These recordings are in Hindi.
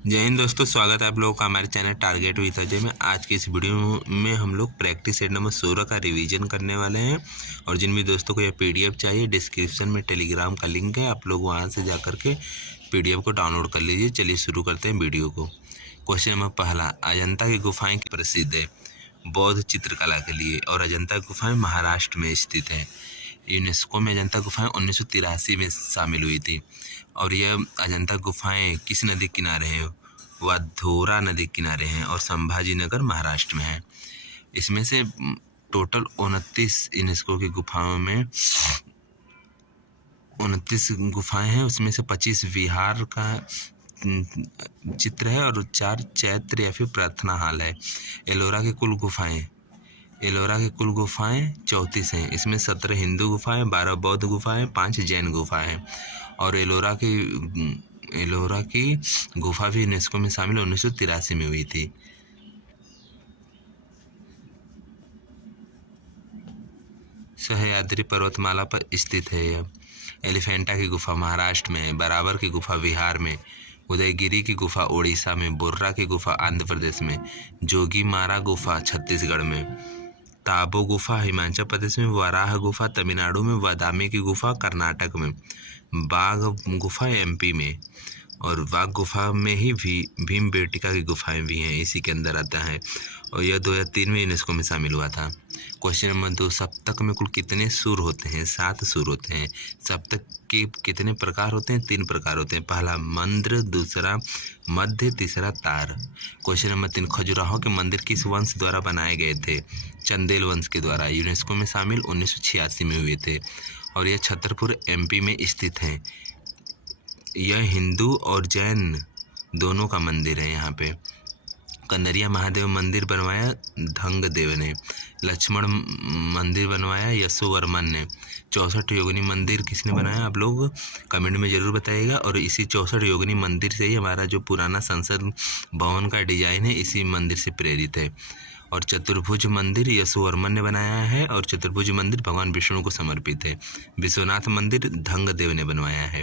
जय हिंद दोस्तों, स्वागत है आप लोगों का हमारे चैनल टारगेट विद अजय में। आज की इस वीडियो में हम लोग प्रैक्टिस सेट नंबर 16 का रिवीजन करने वाले हैं। और जिन भी दोस्तों को यह पीडीएफ चाहिए, डिस्क्रिप्शन में टेलीग्राम का लिंक है, आप लोग वहां से जाकर के पीडीएफ को डाउनलोड कर लीजिए। चलिए शुरू करते हैं वीडियो को। क्वेश्चन नंबर पहला, अजंता की गुफाएं प्रसिद्ध है बौद्ध चित्रकला के लिए, और अजंता गुफाएं महाराष्ट्र में स्थित है। यूनेस्को में अजंता गुफाएं 1983 में शामिल हुई थी। और यह अजंता गुफाएं किस नदी किनारे हैं? वाधोरा नदी किनारे हैं और संभाजी नगर महाराष्ट्र में है। इसमें से टोटल 29 यूनेस्को की गुफाओं में 29 गुफाएं हैं, उसमें से 25 विहार का चित्र है और 4 चैत्र या फिर प्रार्थना हाल है। एलोरा की कुल गुफाएं 34 हैं। इसमें 17 हिंदू गुफाएं, 12 बौद्ध गुफाएं, 5 जैन गुफाएं हैं। और एलोरा की गुफा भी यूनेस्को में शामिल 1983 में हुई थी। सह्याद्री पर्वतमाला पर स्थित है यह। एलिफेंटा की गुफा महाराष्ट्र में है। बराबर की गुफा बिहार में, उदयगिरी की गुफा उड़ीसा में, बुर्रा की गुफा आंध्र प्रदेश में, जोगीमारा गुफा छत्तीसगढ़ में, ताबो गुफा हिमाचल प्रदेश में, वराह गुफा तमिलनाडु में, बादामी की गुफा कर्नाटक में, बाघ गुफा एमपी में, और बाघ गुफा में ही भीमबेटका की गुफाएं भी हैं, इसी के अंदर आता है। और यह 2003 में यूनेस्को में शामिल हुआ था। क्वेश्चन नंबर 2, सप्तक में कुल कितने सुर होते हैं? 7 सुर होते हैं। सप्तक के कितने प्रकार होते हैं? 3 प्रकार होते हैं। पहला मंद्र, दूसरा मध्य, तीसरा तार। क्वेश्चन नंबर 3, खजुराहो के मंदिर किस वंश द्वारा बनाए गए थे? चंदेल वंश के द्वारा। यूनेस्को में शामिल 1986 में हुए थे। और यह छतरपुर एमपी में स्थित है। यह हिंदू और जैन दोनों का मंदिर है। यहाँ पे कन्हैया महादेव मंदिर बनवाया धंगदेव ने। लक्ष्मण मंदिर बनवाया यशोवर्मन ने। 64 योगिनी मंदिर किसने बनाया? आप लोग कमेंट में ज़रूर बताइएगा। और इसी 64 योगिनी मंदिर से ही हमारा जो पुराना संसद भवन का डिजाइन है, इसी मंदिर से प्रेरित है। और चतुर्भुज मंदिर यशोवर्मन ने बनाया है, और चतुर्भुज मंदिर भगवान विष्णु को समर्पित है। विश्वनाथ मंदिर धंगदेव ने बनवाया है।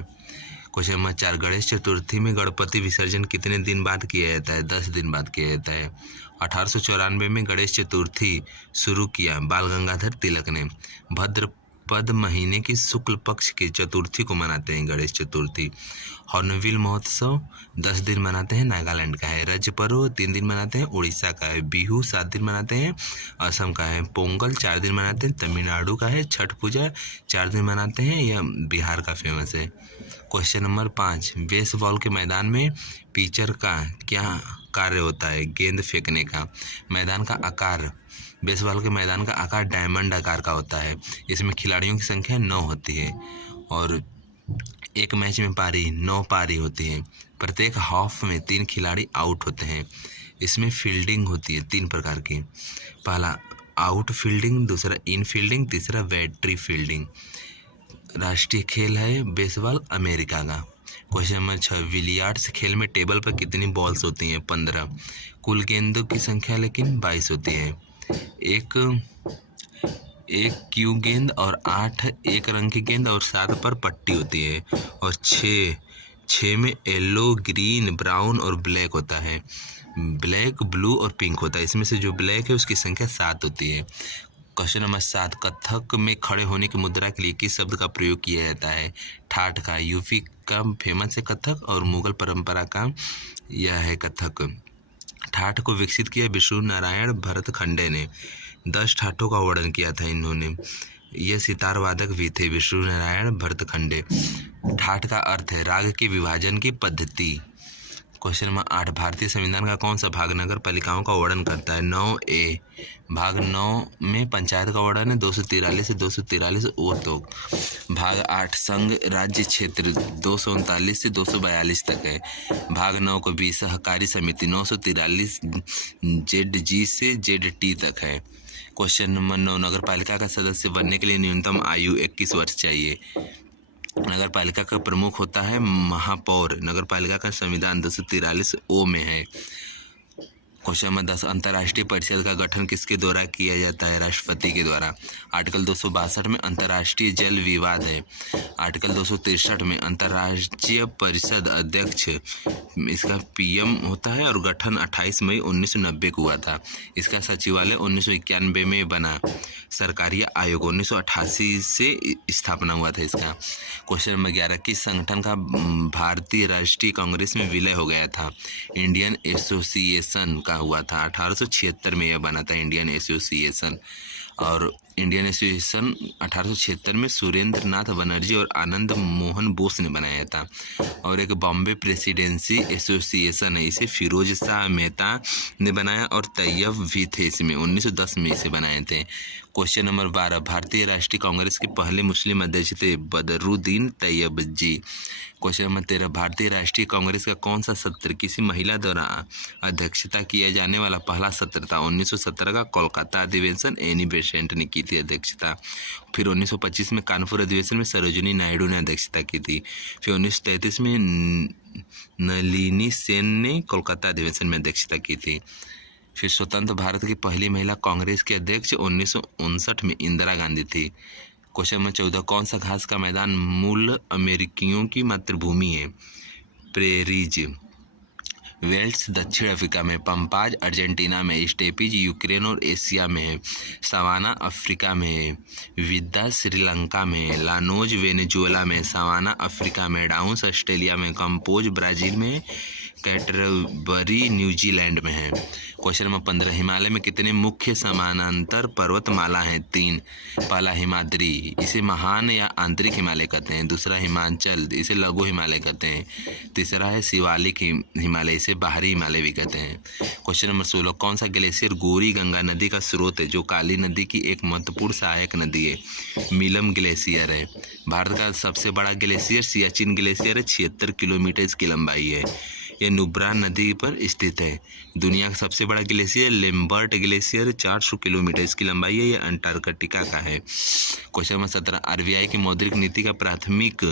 क्वेश्चन नंबर 4, गणेश चतुर्थी में गणपति विसर्जन कितने दिन बाद किया जाता है? 10 दिन बाद किया जाता है। 1894 में गणेश चतुर्थी शुरू किया बाल गंगाधर तिलक ने। भाद्रपद महीने की शुक्ल पक्ष की चतुर्थी को मनाते हैं गणेश चतुर्थी। हॉर्नबिल महोत्सव 10 दिन मनाते हैं, नागालैंड का है। रज पर्व 3 दिन मनाते हैं, उड़ीसा का है। बिहू 7 दिन मनाते हैं, असम का है। पोंगल 4 दिन मनाते हैं, तमिलनाडु का है। छठ पूजा 4 दिन मनाते हैं, यह बिहार का फेमस है। क्वेश्चन नंबर 5, बेसबॉल के मैदान में पिचर का क्या कार्य होता है? गेंद फेंकने का। मैदान का आकार, बेसबॉल के मैदान का आकार डायमंड आकार का होता है। इसमें खिलाड़ियों की संख्या 9 होती है। और एक मैच में 9 पारी होती है। प्रत्येक हाफ में 3 खिलाड़ी आउट होते हैं। इसमें फील्डिंग होती है 3 प्रकार की। पहला आउट फील्डिंग, दूसरा इन फील्डिंग, तीसरा बैटरी फील्डिंग। राष्ट्रीय खेल है बेसबॉल अमेरिका का। क्वेश्चन नंबर 6, बिलियर्ड्स खेल में टेबल पर कितनी बॉल्स होती हैं? 15। कुल गेंदों की संख्या लेकिन 22 होती है। एक क्यू गेंद और 8 एक रंग की गेंद और 7 पर पट्टी होती है। और 6 में येलो, ग्रीन, ब्राउन और ब्लैक होता है। ब्लैक, ब्लू और पिंक होता है। इसमें से जो ब्लैक है उसकी संख्या 7 होती है। क्वेश्चन नंबर 7, कथक में खड़े होने की मुद्रा के लिए किस शब्द का प्रयोग किया जाता है? ठाठ का। यूपी का फेमस है कथक और मुगल परंपरा का यह है कथक। ठाठ को विकसित किया विष्णु नारायण भरतखंडे ने। 10 ठाठों का वर्णन किया था इन्होंने। ये सितार वादक भी थे विष्णु नारायण भरतखंडे। ठाठ का अर्थ है राग के विभाजन की पद्धति। क्वेश्चन नंबर 8, भारतीय संविधान का कौन सा भाग नगर पालिकाओं का वर्णन करता है? 9A। भाग 9 में पंचायत का वर्णन है 243 से 243 ओ तक। भाग 8 संघ राज्य क्षेत्र 239 से 242 तक है। भाग 9 को भी सहकारी समिति 943 ZG से ZT तक है। क्वेश्चन नंबर 9, नगर पालिका का सदस्य बनने के लिए न्यूनतम आयु 21 वर्ष चाहिए। नगर पालिका का प्रमुख होता है महापौर। नगर पालिका का संविधान 243 ओ में है। क्वेश्चन नंबर 10, अंतर्राष्ट्रीय परिषद का गठन किसके द्वारा किया जाता है? राष्ट्रपति के द्वारा। आर्टिकल 262 में अंतर्राष्ट्रीय जल विवाद है। आर्टिकल 263 में अंतर्राष्ट्रीय परिषद अध्यक्ष इसका पीएम होता है और गठन 28 मई 1990 को हुआ था। इसका सचिवालय 1991 में बना। सरकारी आयोग 1988 से स्थापना हुआ था इसका। क्वेश्चन नंबर 11, किस संगठन का भारतीय राष्ट्रीय कांग्रेस में विलय हो गया था? इंडियन एसोसिएशन का हुआ था। 1876 में यह बना था इंडियन एसोसिएशन। और इंडियन एसोसिएशन 1876 में सुरेंद्र नाथ बनर्जी और आनंद मोहन बोस ने बनाया था। और एक बॉम्बे प्रेसिडेंसी एसोसिएशन है, इसे फिरोज शाह मेहता ने बनाया और तैयब भी थे इसमें। 1910 में इसे बनाए थे। क्वेश्चन नंबर 12, भारतीय राष्ट्रीय कांग्रेस के पहले मुस्लिम अध्यक्ष थे? बदरुद्दीन तैयबजी। क्वेश्चन नंबर 13, भारतीय राष्ट्रीय कांग्रेस का कौन सा सत्र किसी महिला द्वारा अध्यक्षता किया जाने वाला पहला सत्र था? 1917 का कोलकाता अधिवेशन, एनी बेसेंट ने की थी अध्यक्षता। फिर 1925 में कानपुर अधिवेशन में सरोजिनी नायडू ने अध्यक्षता की थी। फिर 1933 में नलिनी सेन ने कोलकाता अधिवेशन में अध्यक्षता की थी। फिर स्वतंत्र भारत की पहली महिला कांग्रेस के अध्यक्ष 1959 में इंदिरा गांधी थी। क्वेश्चन नंबर 14, कौन सा घास का मैदान मूल अमेरिकियों की मातृभूमि है? प्रेरीज। वेल्स दक्षिण अफ्रीका में, पंपाज अर्जेंटीना में, स्टेपीज यूक्रेन और एशिया में है, सवाना अफ्रीका में है, विद्या श्रीलंका में, लानोज वेनेजुएला में, सवाना अफ्रीका में, डाउन्स ऑस्ट्रेलिया में, कंपोज ब्राज़ील में, कैटरबरी न्यूजीलैंड में है। क्वेश्चन नंबर 15, हिमालय में कितने मुख्य समानांतर पर्वतमाला हैं? 3। पहला हिमाद्री, इसे महान या आंतरिक हिमालय कहते हैं। दूसरा हिमाचल, इसे लघु हिमालय कहते हैं। तीसरा है शिवालिक हिमालय, इसे बाहरी हिमालय भी कहते हैं। क्वेश्चन नंबर 16, कौन सा ग्लेशियर गौरी गंगा नदी का स्रोत है जो काली नदी की एक महत्वपूर्ण सहायक नदी है? मिलम ग्लेशियर है। भारत का सबसे बड़ा ग्लेशियर सियाचिन ग्लेशियर है, 76 किलोमीटर इसकी लंबाई है। यह नुब्रा नदी पर स्थित है। दुनिया का सबसे बड़ा ग्लेशियर लेम्बर्ट ग्लेशियर 400 किलोमीटर इसकी लंबाई है, यह अंटार्कटिका का है। क्वेश्चन नंबर 17, आरबीआई की मौद्रिक नीति का प्राथमिक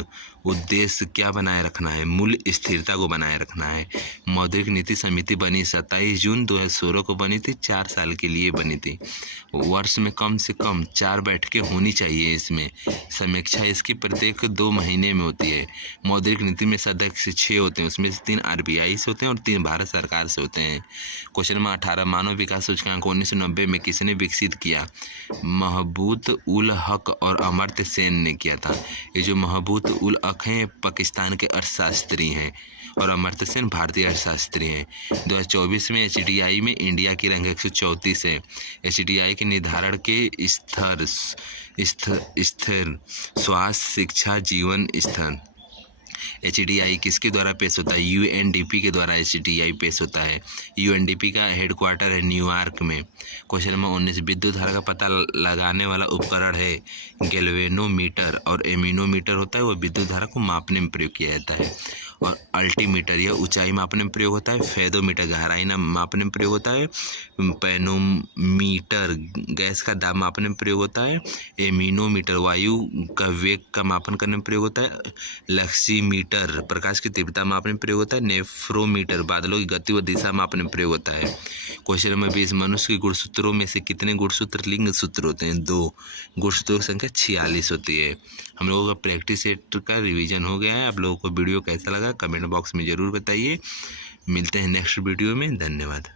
उद्देश्य क्या बनाए रखना है? मूल्य स्थिरता को बनाए रखना है। मौद्रिक नीति समिति बनी 27 जून 2016 को बनी थी, 4 साल के लिए बनी थी। वर्ष में कम से कम 4 बैठकें होनी चाहिए। इसमें समीक्षा इसकी प्रत्येक 2 महीने में होती है। मौद्रिक नीति में सदस्य 6 होते हैं, उसमें से 3 आरबीआई से होते हैं और 3 भारत सरकार से होते हैं। क्वेश्चन नंबर 18, मानव विकास सूचकांक 1990 में किसने विकसित किया? महबूत उल हक और अमर्त्य सेन ने किया था। ये जो महबूत उल हक हैं पाकिस्तान के अर्थशास्त्री हैं और अमर्त्य सेन भारतीय अर्थशास्त्री हैं। 2024 में एचडीआई में इंडिया की रैंक 134 है। एचडीआई के निर्धारण के स्तर स्वास्थ्य, शिक्षा, जीवन स्तर। एचडीआई किसके द्वारा पेश होता है? यूएनडीपी के द्वारा एचडीआई पेश होता है। यूएनडीपी का हेडक्वार्टर है न्यूयॉर्क में। क्वेश्चन नंबर 19, विद्युत धारा का पता लगाने वाला उपकरण है गैल्वेनोमीटर और एमिनोमीटर होता है, वो विद्युत धारा को मापने में प्रयोग किया जाता है। और अल्टीमीटर यह ऊंचाई मापने में प्रयोग होता है। फेदोमीटर गहराई मापने में प्रयोग होता है। पैनोमीटर गैस का दाब मापने में प्रयोग होता है। एमिनोमीटर वायु का वेग का मापन करने में प्रयोग होता है। लक्सीमीटर प्रकाश की तीव्रता मापने में प्रयोग होता है। नेफ्रोमीटर बादलों की गति व दिशा मापने में प्रयोग होता है। क्वेश्चन नंबर 20, मनुष्य के गुणसूत्रों में से कितने गुणसूत्र लिंग सूत्र होते हैं? 2। गुणसूत्रों की संख्या 46 होती है। हम लोगों का प्रैक्टिस सेट का रिवीजन हो गया है। आप लोगों को वीडियो कैसा लगा कमेंट बॉक्स में ज़रूर बताइए। मिलते हैं नेक्स्ट वीडियो में। धन्यवाद।